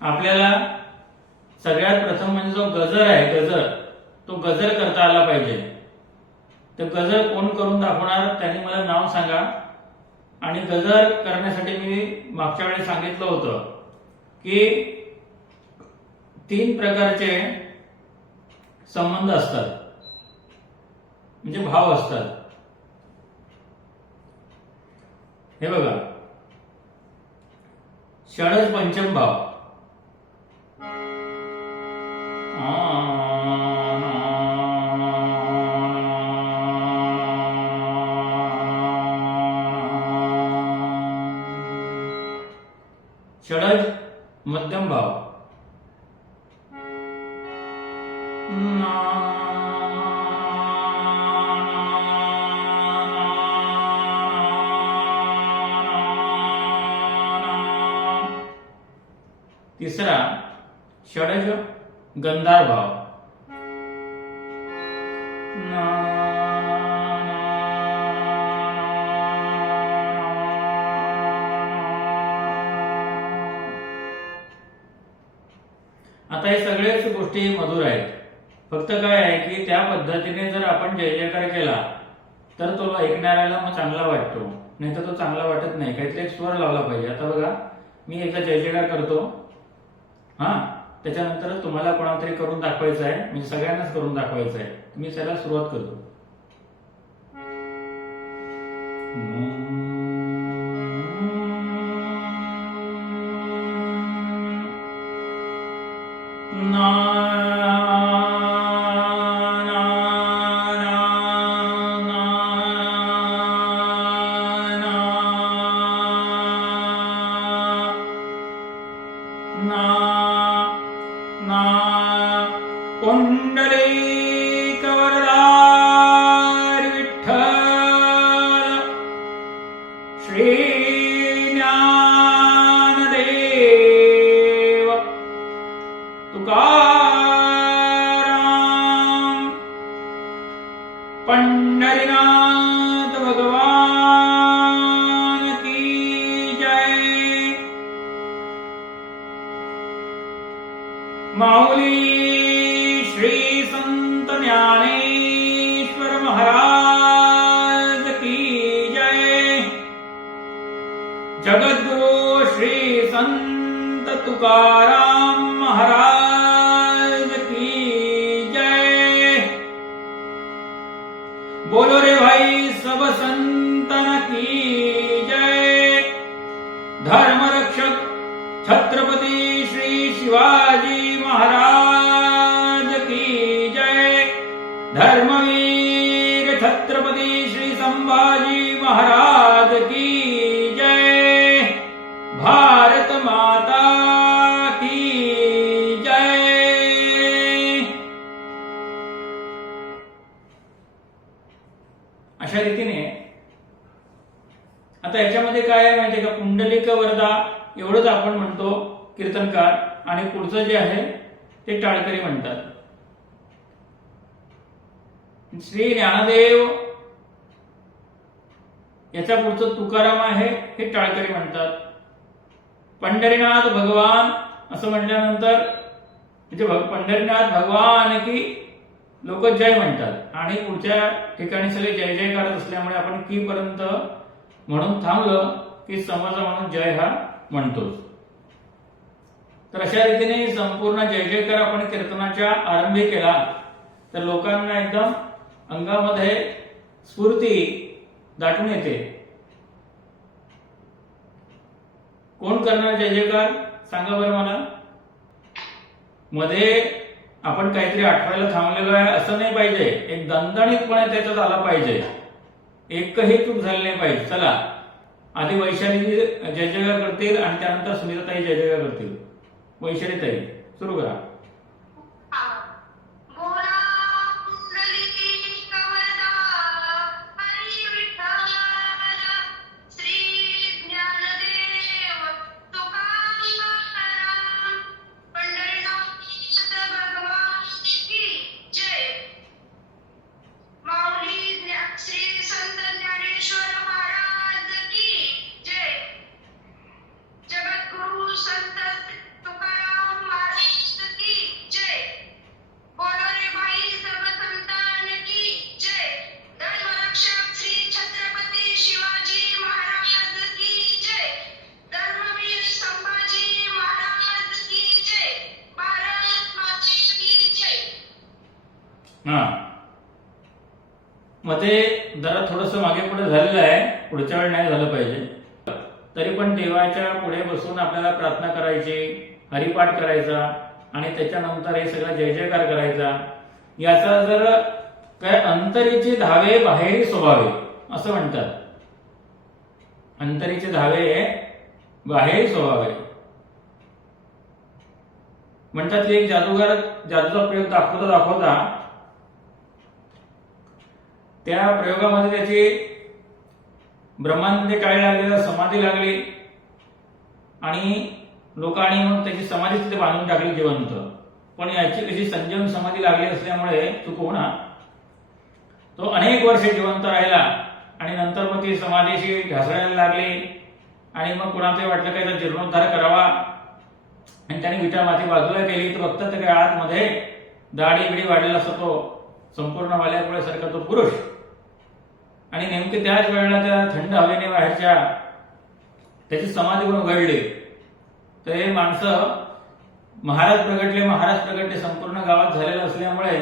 आपल्याला सगळ्यात प्रथम म्हणजे जो गजर आहे, गजर, तो गजर करता आला पाहिजे. तर गजर कोण करून दाखवणार त्यांनी मला नाव सांगा. आणि गजर करण्यासाठी मी मागच्या वेळेस सांगितलं होतं की 3 प्रकारचे संबंध असतात, म्हणजे भाव असतात. हे बघा, षडज पंचम भाव. षडज मध्यम भाव. तिसरा षडज गंधार भाव. आता हे सगळेच गोष्टी मधुर आहेत. फक्त काय आहे की त्या पद्धतीने जर आपण जय जयकार केला तर तो ऐकणाऱ्याला मग चांगला वाटतो, नाही तर तो चांगला वाटत नाही. काहीतरी एक स्वर लावला पाहिजे. आता बघा, मी एकदा जय जयकार करतो, त्याच्यानंतर तुम्हाला कोणाला तरी करून दाखवायचं आहे, म्हणजे सगळ्यांनाच करून दाखवायचं आहे. मी त्याला सुरुवात करतो. पुंडलिक वरदारी विठ्ठल श्री ज्ञानदेव तुकाराम पंढरीनाथ भगवान की जय. माऊली श्री संत ज्ञानेश्वर महाराज की जय. जगद्गुरु श्री संत तुकाराम महाराज की जय. बोलो रे भाई सब संतन की जय. धर्मरक्षक छत्रपती श्री शिवाजी महाराज की जय. धर्मवीर छत्रपती श्री संभाजी महाराज की जय. भारत माता की जय. अशा रीतीने आता याच्यामध्ये काय आहे माहितीये का, पुंडलिक वरदा एवढंच आपण म्हणतो कीर्तनकार, आणि पुढचं जे आहे ते टाळकरी म्हणतात. श्री ज्ञानदेव याच्या पुढचं तुकाराम आहे, हे टाळकरी म्हणतात. पंढरीनाथ भगवान असं म्हटल्यानंतर म्हणजे पंढरीनाथ भगवान की लोक जय म्हणतात, आणि पुढच्या ठिकाणी सगळे जय जय करत असल्यामुळे आपण की पर्यंत म्हणून थांबलं की समजा म्हणून जय हा म्हणतोच. तर अशा रीतीने संपूर्ण जय जयकार आपण कीर्तनाच्या आरंभी केला तर लोकांना एकदम अंगामध्ये स्फूर्ती दाटून येते. कोण करणार जय जयकार सांगा बरं मला. मध्ये आपण काहीतरी आठवायला थांबलेलो आहे असं नाही पाहिजे, एक दणदणीतपणे त्याच्यात आला पाहिजे, एकही चूक झाली नाही पाहिजे. चला, आधी वैशाली जय जयकार करतील आणि त्यानंतर सुनीताताई जय जयकार करतील. वैशाली ताई सुरू करा. संत तुकाराम हा, मग ते जरा थोडस मागे पुढे झालेलं आहे, पुढच्या वेळी नाही झालं पाहिजे. तरी पण देवाच्या पुढे बसून आपल्याला प्रार्थना करायची, हरिपाठ करायचा आणि त्याच्यानंतर हे सगळं जय जयकार करायचा. याचा जर काय अंतरीचे धावे बाहेरी स्वभावे असं म्हणतात. अंतरीचे धावे बाहेरी स्वभावे म्हणतात की एक जादूगार जादूचा प्रयोग दाखवता त्या प्रयोगामध्ये त्याची ब्रह्मांमध्ये काय लागलेलं समाधी लागली आणि लोकांनी मग त्याची समाधी तिथे बांधून टाकली जिवंत. पण याची कशी संजीवन समाधी लागली असल्यामुळे चुकवणा तो अनेक वर्षे जिवंत राहिला आणि नंतर मग ती समाधीशी ढासळायला लागली आणि मग कुणाचे वाटलं काय तर जीर्णोद्धार करावा आणि त्याने विटा माती बाजूला केली तर बघतात काय आतमध्ये दाढी बिडी वाढलेला असतो तो संपूर्ण वाल्यापुळ्यासारखा तो पुरुष. आणि नेमके त्याच वेळेला त्या थंड हवेने बाहेरच्या त्याची समाधी पण उघडली. तर हे माणसं महाराज प्रगटले संपूर्ण गावात झालेलं असल्यामुळे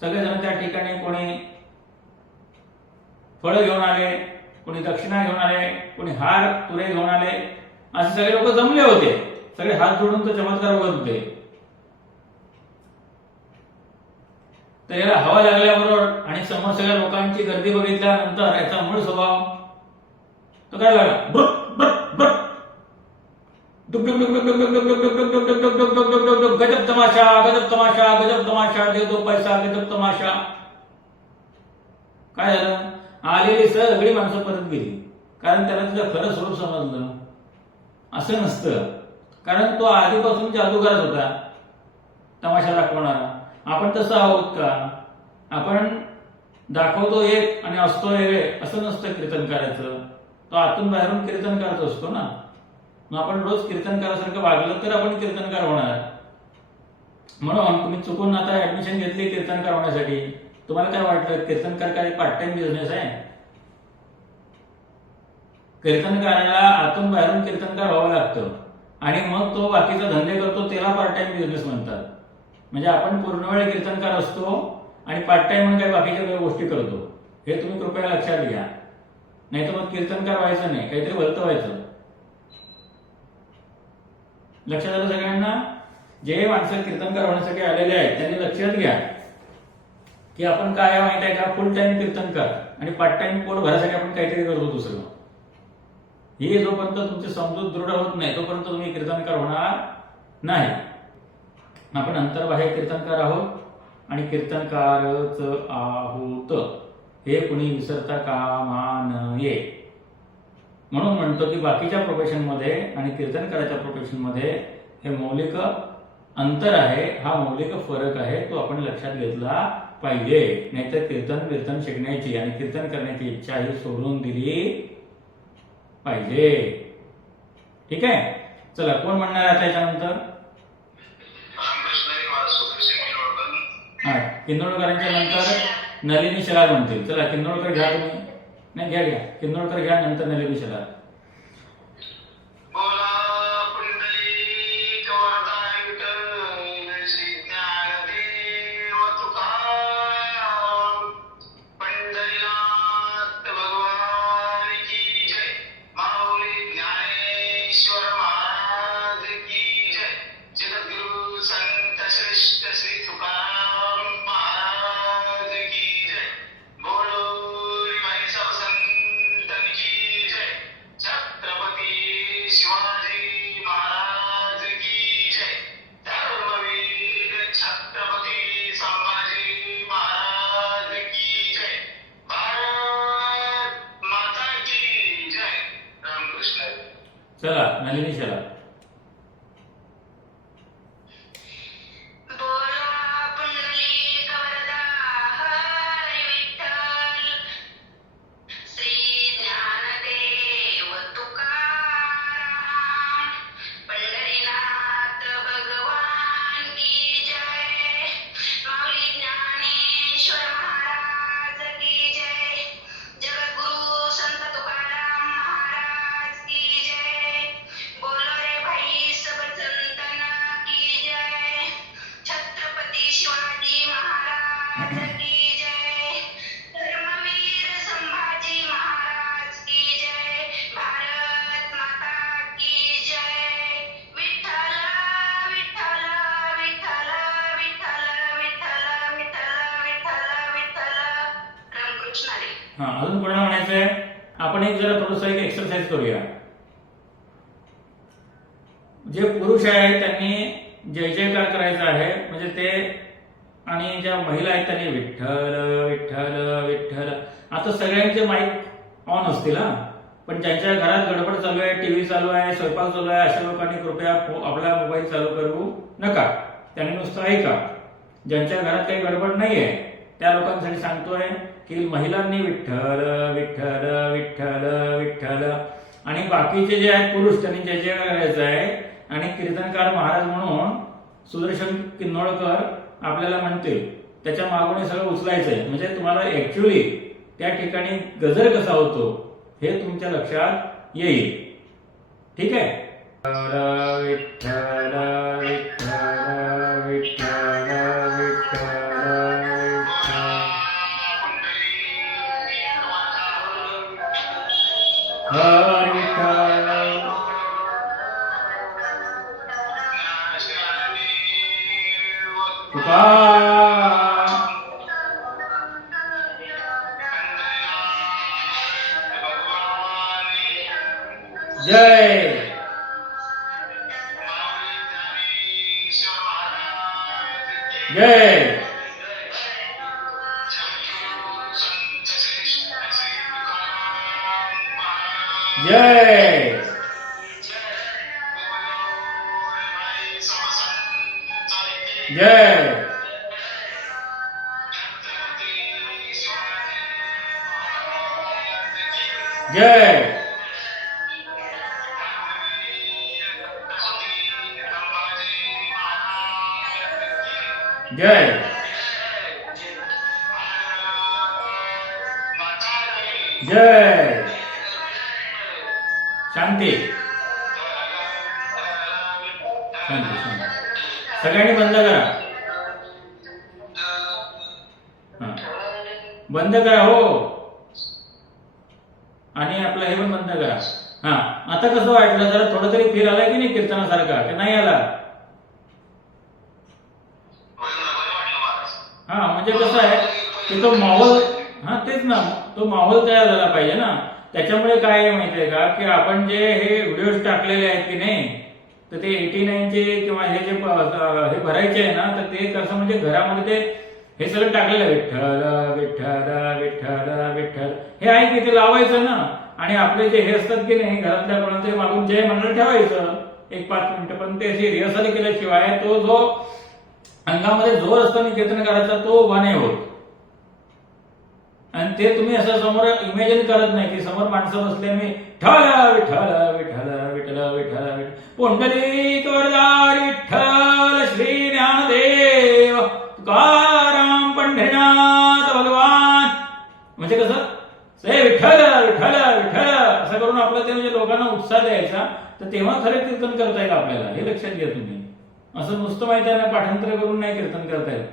सगळेजण त्या ठिकाणी कोणी फळं घेऊन आले, कोणी दक्षिणा घेऊन आले, कोणी हार तुरे घेऊन आले, असे सगळे लोक जमले होते. सगळे हात जोडून तो चमत्कार बघत होते. तर याला हवा लागल्याबरोबर आणि समोर सगळ्या लोकांची गर्दी बघितल्यानंतर याचा मूळ स्वभाव तो काय लागला, गजब तमाशा, गजब तमाशा, गजब तमाशा, दे दो पैसा, गजब तमाशा. काय झालं, आलेली सगळी माणसं परत गेली, कारण त्याला तिचं खरं स्वरूप समजलं. असं नसतं, कारण तो आधीपासून जादूगारच होता, तमाशा दाखवणारा. आपण तसं आहोत का? आपण दाखवतो एक आणि असतो वेगळे असं नसतं. कीर्तन करायचं तो आतून बाहेरून कीर्तन करत असतो ना. मग आपण रोज कीर्तनकारासारखं वागलं तर आपण कीर्तनकार होणार. म्हणून तुम्ही चुकून आता ऍडमिशन घेतली कीर्तनकार होण्यासाठी, तुम्हाला काय वाटलं कीर्तनकार काय पार्ट टाइम बिझनेस आहे? कीर्तनकाराला आतून बाहेरून कीर्तनकार व्हावं लागतं आणि मग तो बाकीचा धंदे करतो, त्याला पार्ट टाइम बिझनेस म्हणतात. म्हणजे आपण पूर्ण वेळ कीर्तनकार असतो आणि पार्ट टाइम म्हणून काही बाकीच्या गोष्टी करतो. हे तुम्ही कृपया लक्षात घ्या, नाही तर मग कीर्तनकार व्हायचं नाही, काहीतरी भलतं व्हायचं. लक्षात आलं सगळ्यांना? जे माणसं कीर्तनकार होण्यासाठी आलेले आहेत त्यांनी लक्षात घ्या की आपण काय माहित आहे का, फुल टाइम कीर्तनकार आणि पार्ट टाइम पोट भरायसाठी आपण काहीतरी करतो दुसरं. हे जोपर्यंत तुमची समजूत दृढ होत नाही तोपर्यंत तुम्ही कीर्तनकार होणार नाही. आपण अंतर्बाह्य कीर्तनकार आहोत आणि कीर्तनकारच आहोत, हे कुणी विसरता कामा नये. म्हणून म्हणतो की बाकीच्या प्रोफेशन मध्ये आणि कीर्तनकाराच्या प्रोफेशन मध्ये हे मौलिक अंतर आहे, हा मौलिक फरक आहे, तो आपण लक्षात घेतला पाहिजे. नाहीतर कीर्तन शिकण्याची आणि कीर्तन करण्याची इच्छा ही सोडून दिली पाहिजे. ठीक आहे, चला कोण म्हणणार आता याच्यानंतर? किन्नोळकरांच्या नंतर नलिनी शलार म्हणतील. चला किन्नोळकर घ्या तुम्ही. नाही घ्या किन्नोळकर घ्या, नंतर नलिनी शलार. चला नलिनी शलार. जगद्गुरु संत तुकाराम महाराज की जय. बोलो रे की जय. धर्मवीर संभाजी महाराज की जय. भारत माता की जय. विठ्ठल विठ्ठल विठ्ठल विठ्ठल विठ्ठल विठ्ठल विठ्ठल विठ्ठल. रामकृष्ण हरी. हा, अजून कोणाला म्हणायचंय? आपण एक जरा थोडस एक एक्सरसाइज करूया. जे पुरुष आहेत त्यांनी जय जयकार करायचा आहे, म्हणजे ते, आणि ज्या महिला आहेत त्यांनी विठ्ठल विठ्ठल विठ्ठल. आता सगळ्यांचे माईक ऑन असतील हा, पण ज्यांच्या घरात गडबड चालू आहे, टीव्ही चालू आहे, स्वयंपाक चालू आहे, अशा लोकांनी कृपया आपला मोबाईल चालू करू नका. त्यांनी नुसतं ऐका. ज्यांच्या घरात काही गडबड नाहीये त्या लोकांसाठी सांगतोय की महिलांनी विठ्ठल विठ्ठल विठ्ठल विठ्ठल, आणि बाकीचे जे आहेत पुरुष त्यांनी जय जयकार करायचं आहे. आणि कीर्तनकार महाराज म्हणून सुदर्शन किन्नोळकर आपल्याला म्हणतील, त्याच्या मागून हे सगळं उचलायचंय. म्हणजे तुम्हाला ऍक्च्युअली त्या ठिकाणी गजर कसा होतो हे तुमच्या लक्षात येईल. ठीक आहे. विठ्ठल विठ्ठल विठ्ठल विठ्ठल हर विठ्ठल जय. जय. जय. जय. जय. जय. जय. शांती. शांती शांती. सगळ्यांनी बंद करा. हा, बंद करा हो. आणि आपलं हे पण बंद करा. हा, आता कसं वाटलं? जरा थोडं तरी फील आलाय की नाही कीर्तनासारखा, की नाही आला? हा, म्हणजे कसं आहे की तो माहोल, हा तेच ना, तो माहोल तयार झाला पाहिजे ना. त्याच्यामुळे काय आहे माहितीये का, की आपण जे हे व्हिडिओज टाकलेले आहेत की नाही, तर ते 89 चे किंवा हे जे हे भरायचे आहे ना, तर ते कसं म्हणजे घरामध्ये ते हे सगळं टाकलेलं आहे. विठ्ठल विठ्ठल विठ्ठल विठ्ठल हे आहे की ते लावायचं ना. आणि आपले जे हे असतात की नाही घरातल्या कोणाचे मागून जय म्हणून ठेवायचं 1-5 मिनिटं. पण ते अशी रिहर्सल केल्याशिवाय तो जो अंगामध्ये जोर असतो आणि कीर्तन करायचा तो उभा नाही होत. आणि ते तुम्ही असं समोर इमॅजिन करत नाही की समोर माणसं बसले, मी विठ्ठल विठ्ठल विठ्ठल विठ्ठल विठ्ठल पुंडलिक वरदारी विठ्ठल श्री ज्ञानदेव तुकाराम पंढरीनाथ भगवान. म्हणजे कसं से विठ्ठल विठ्ठल विठ्ठल असं करून आपलं ते म्हणजे लोकांना उत्साह द्यायचा. तर तेव्हा खरं कीर्तन करता येईल आपल्याला, हे लक्षात घ्या तुम्ही. असं नुसतं माहिती आहे ना, पाठांतर करून नाही कीर्तन करता येईल.